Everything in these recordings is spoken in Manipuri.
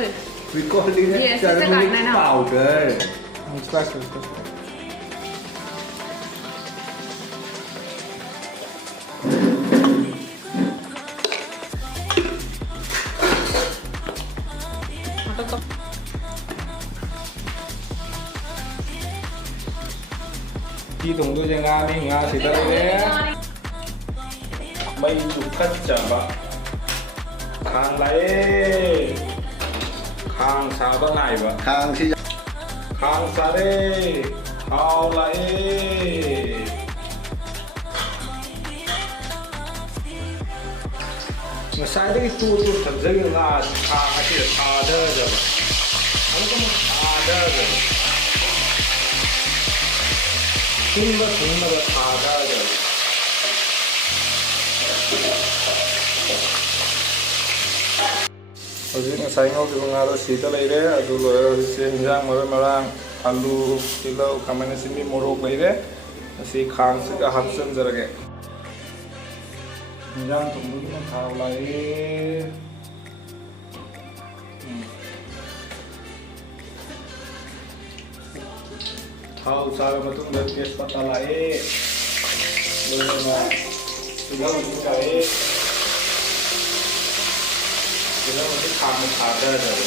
ơi. Vì con đi Gì, đấy, sẽ nó cạnh đi này nào? bảo kìa. Splash. Mantap. Ditunggu jangan nih ngasih tadi deh. May dukat coba. Khang lại. Khang sao đó này vậy? Hàng thì Khang sa đi. Hao lại. Ngasai itu thật dữ là khang cái gì thà đơ rồi. Anh có một thà đơ rồi. Tumba thà đơ rồi. Hꯧzik ngasai ngꯧꯈꯤꯕ ꯉꯥꯗꯣ ꯁꯤꯗ ꯂꯩꯔꯦ ꯑꯗꯨ ꯂꯣꯏꯔꯒ ꯍꯧꯖꯤꯛꯁꯦ ꯍꯤꯟꯖꯥꯡ ꯃꯔꯣꯏ ꯃꯔꯥꯡ ꯑꯂꯨ ꯇꯤꯜꯍꯧ ꯈꯥꯃꯦꯟ ꯑꯁꯤꯟꯕꯤ ꯃꯣꯔꯣꯛ ꯂꯩꯔꯦ ꯑꯁꯤ ꯈꯥꯡꯁꯤꯒ ꯍꯥꯞꯆꯤꯟꯖꯔꯒꯦ ꯍꯤꯟꯖꯥꯡ ꯊꯣꯡꯕꯗꯨꯅ ꯊꯥꯎ ꯂꯥꯛꯑꯦ ꯊꯥꯎ ꯆꯥꯔ ꯃꯇꯨꯡꯗ ꯇꯦꯖꯄꯇꯥ ꯂꯥꯛꯑꯦ ꯂꯣꯏꯔꯒ ꯇꯤꯜꯍꯧꯁꯨ ꯂꯥꯛꯑꯦ Kita masih kamu ada dari.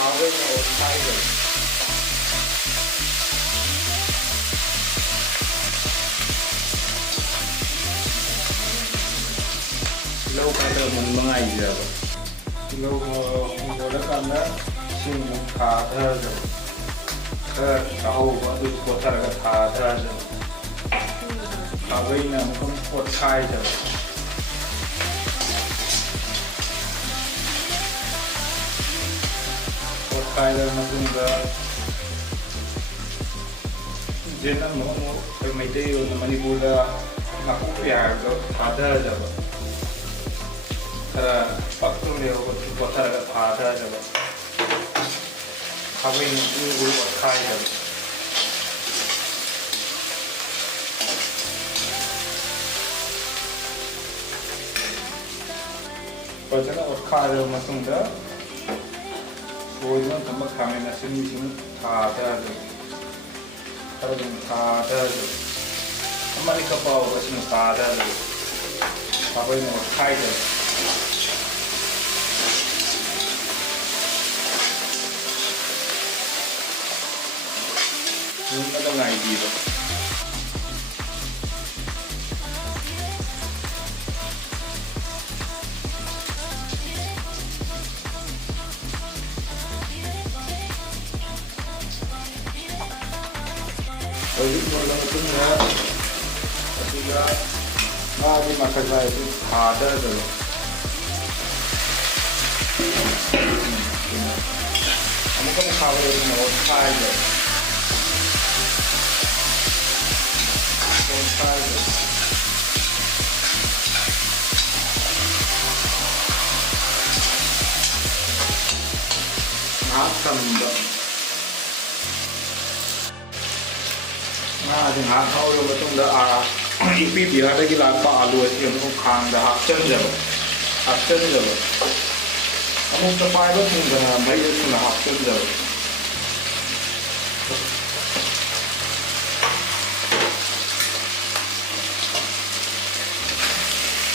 Ada yang outside. Lâu kada mengenai dia. Lâu menggoda karena sing ada dari. Tahu waktu kota ada dari. Bây giờ không cột khai rồi. Cột khai rồi nó cũng là trên nó cái mấy cái nó Manipur là ngọc cũng phải rồi phá ra rồi. Là bắt đầu đều cột ra là phá ra rồi. Bây giờ cũng cột khai rồi. Bacana otkhare matungda soina thamba khamena sing thada thada amari ka paw basin thada pabai no khaida ni ada ngai di ba Houzik mulai matungda asiga ngadi masakla itu thada dulu amuka mukhawa itu no thada Ngakamba Nah, dengan tahu lo betul dah ipi biar lagi lapa alu aja untuk khang dah hapsen jauh. Kamu terpakai betul dah bayi itu lah hapsen jauh.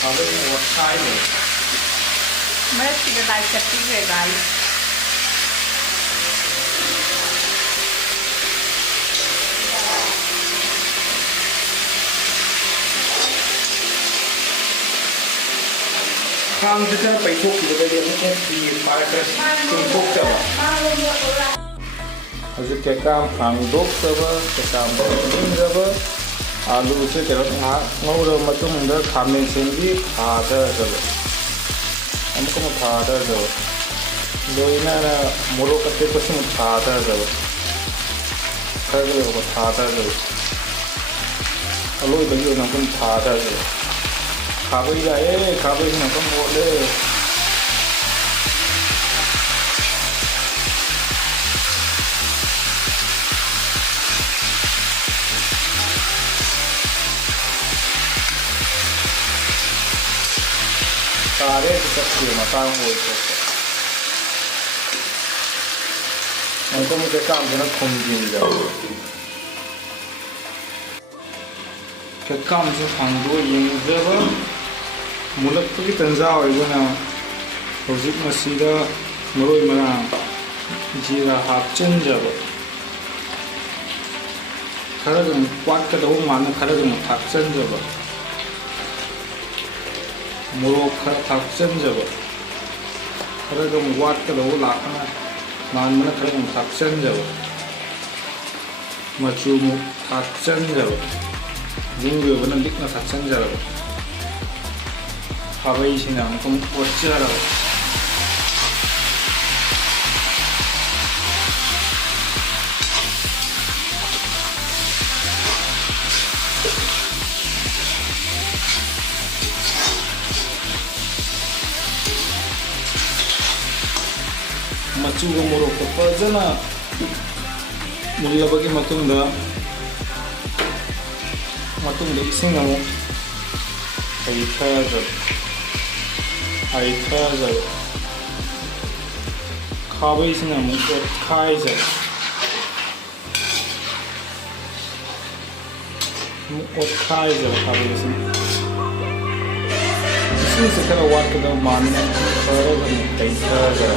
Ada yang buat kai ni. Mesti kita live setting है guys. Khang itu kan payung kita dia mungkin di paras tungkuk saja. Houzik kekam khang dok saja, kekam daging saja. Alu se kira ngau matung dah khamen sendiri ada saja. Kamu kamu ada saja. Loina na muruk kete pasti ada saja. Kalau ada saja. Alu bagi orang pun ada saja. Kabai dah kabai nak pun boleh. ꯇꯥꯔꯦ ꯆꯠꯈꯤꯕ ꯃꯇꯥꯡ ꯑꯣꯏꯊꯣꯛꯄ ꯑꯃꯨꯛ ꯀꯦꯀꯥꯝꯁꯤꯅ ꯈꯨꯝꯖꯤꯟꯖꯕ ꯀꯦꯀꯥꯝꯁꯤ ꯍꯥꯡꯗꯣꯛꯑ ꯌꯦꯡꯖꯕ ꯃꯨꯜꯂꯛꯄꯒꯤ ꯇꯟꯖꯥ ꯑꯣꯏꯕꯅ ꯍꯧꯖꯤꯛ ꯃꯁꯤꯗ ꯃꯔꯣꯏ ꯃꯔꯥꯡ ꯖꯤꯔꯥ ꯍꯥꯞꯆꯤꯟꯖꯕ ꯈꯔꯒ ꯋꯥꯠꯀꯗꯧꯕ ꯃꯥꯟꯅ ꯈꯔꯒ ꯊꯥꯛꯆꯤꯟꯖꯕ ꯃꯣꯔꯣꯛ ꯈꯔ ꯊꯥꯛꯆꯤꯟꯖꯕ ꯈꯔꯒ ꯋꯥꯠꯀꯗꯧꯕ ꯂꯥꯛꯅ ꯃꯥꯟꯕꯅ ꯈꯔꯒ ꯊꯥꯛꯆꯤꯟꯖꯕ ꯃꯆꯨꯃꯨꯛ ꯊꯥꯛꯆꯤꯟꯖꯕ ꯌꯨꯝꯒꯤ ꯑꯣꯏꯕꯅ ꯂꯤꯛꯅ ꯊꯥꯛꯆꯤꯟꯖꯔꯕ ꯈꯥꯕꯩꯁꯤꯅ ꯑꯃꯨꯛ ꯑꯣꯠꯆꯔꯕ ꯃꯆꯨꯒ ꯃꯣꯔꯣꯛꯀ ꯐꯖꯅ ꯃꯨꯜꯂꯕꯒꯤ ꯃꯇꯨꯡꯗ ꯏꯁꯤꯡ ꯑꯃꯨꯛ ꯍꯩꯊꯖꯕ ꯈꯥꯕꯩꯁꯤꯅ ꯑꯃꯨꯛ ꯑꯣꯠꯈꯥꯏꯖꯕ ꯈꯥꯕꯩꯁꯤꯅ 이승에서 제가 왔거든 많은 거를 데이터가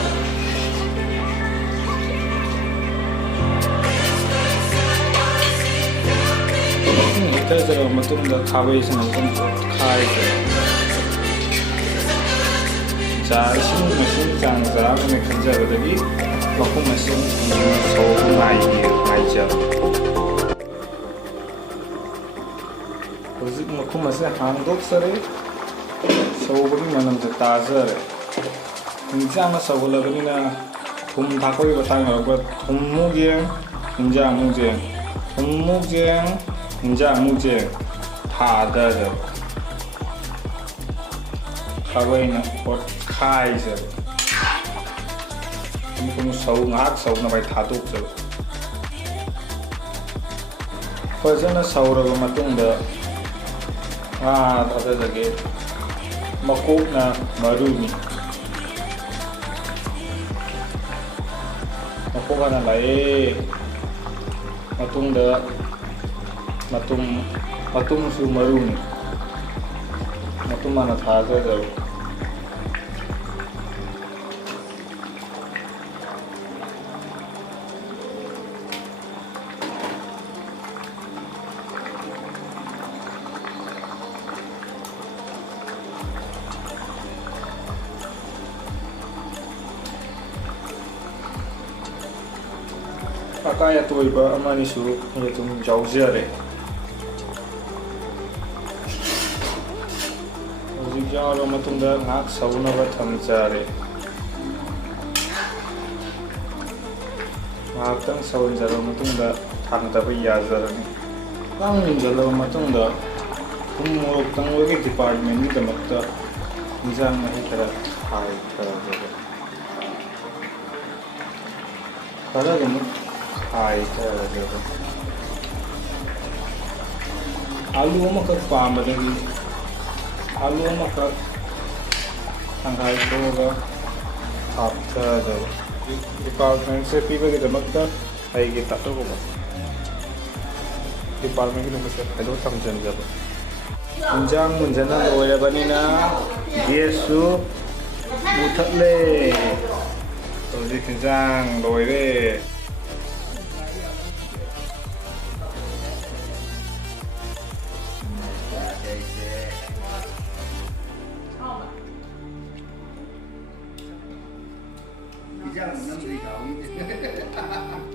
데이터가 맞는다 가베이스는 좀 카이즈 자 신문 머신 장자는 근자들이 먹고 마신 소금 아이죠 hꯧꯖꯤꯛ ꯃꯈꯨꯝ ꯑꯁꯤ ꯍꯥꯡꯗꯣꯛꯆꯔꯦ ꯁꯧꯕꯒꯤ ꯃꯅꯝꯁꯦ ꯇꯥꯖꯔꯦ ꯏꯟꯖꯥꯡꯅ ꯁꯧꯒꯠꯂꯕꯅꯤꯅ ꯊꯨꯝ ꯊꯥꯛꯄꯒꯤ ꯃꯇꯥꯡ ꯌꯧꯔꯛꯄ ꯊꯨꯝꯃꯨꯛ ꯌꯦꯡ ꯏꯟꯖꯥꯡꯃꯨꯛ ꯌꯦꯡ ꯊꯨꯝꯃꯨꯛ ꯌꯦꯡ ꯏꯟꯖꯥꯡꯃꯨꯛ ꯌꯦꯡ ꯊꯥꯗꯖꯕ ꯈꯥꯕꯩꯅ ꯑꯣꯠꯈꯥꯏꯖꯕ ꯑꯃꯨꯛ ꯉꯥꯏꯍꯥꯛ ꯁꯧꯅꯕ ꯊꯥꯗꯣꯛꯆꯕ ꯐꯖꯅ ꯁꯧꯔꯕ ꯃꯇꯨꯡꯗ ꯊꯥꯗꯖꯒꯦ ꯃꯀꯣꯛꯅ ꯃꯔꯨꯅꯤ ꯃꯀꯣꯛ ꯍꯥꯟꯅ ꯂꯥꯛꯑꯦ ꯃꯇꯨꯡꯗ ꯃꯇꯨꯝꯁꯨ ꯃꯔꯨꯅꯤ ꯃꯇꯨꯝ ꯍꯥꯟꯅ ꯊꯥꯗꯖꯕ ꯑꯀꯥꯏ ꯑꯇꯣꯏꯕ ꯑꯃꯅꯤꯁꯨ ꯑꯗꯨꯝ ꯌꯥꯎꯖꯔꯦ ꯍꯧꯖꯤꯛ ꯌꯥꯎꯔꯕ ꯃꯇꯨꯡꯗ ꯉꯥꯏꯍꯥꯛ ꯁꯧꯅꯕ ꯊꯝꯖꯔꯦ ꯉꯥꯏꯍꯥꯛꯇꯪ ꯁꯧꯍꯟꯖꯔꯕ ꯃꯇꯨꯡꯗ ꯊꯥꯡꯊꯕ ꯌꯥꯖꯔꯅꯤ ꯈꯤꯇꯪ ꯃꯨꯟꯖꯜꯂꯕ ꯃꯇꯨꯡꯗ ꯊꯨꯝ ꯃꯣꯔꯣꯛ ꯇꯪꯕꯒꯤ ꯗꯤꯄꯥꯔꯠꯃꯦꯟꯒꯤꯗꯃꯛꯇ ꯏꯟꯖꯥꯡ ꯃꯍꯤ ꯈꯔ ꯍꯥꯏꯊꯖꯕ ꯈꯔꯒ ꯑꯃꯨꯛ ꯍꯥꯏꯊꯖꯕ आलू अमखक पामदगी आलू अमखक तंगाई थोगा हापथजब डिपार्टमेंट से पीबगीदमक्ता अइगे तातोगोबा डिपार्टमेंट की नमसे हेलो थमजनजब इंजांग मुंजना लोयरबनिना गेसु मुथले हौजिक इंजांग लोयरे 이제는 남들이 나오기 때문에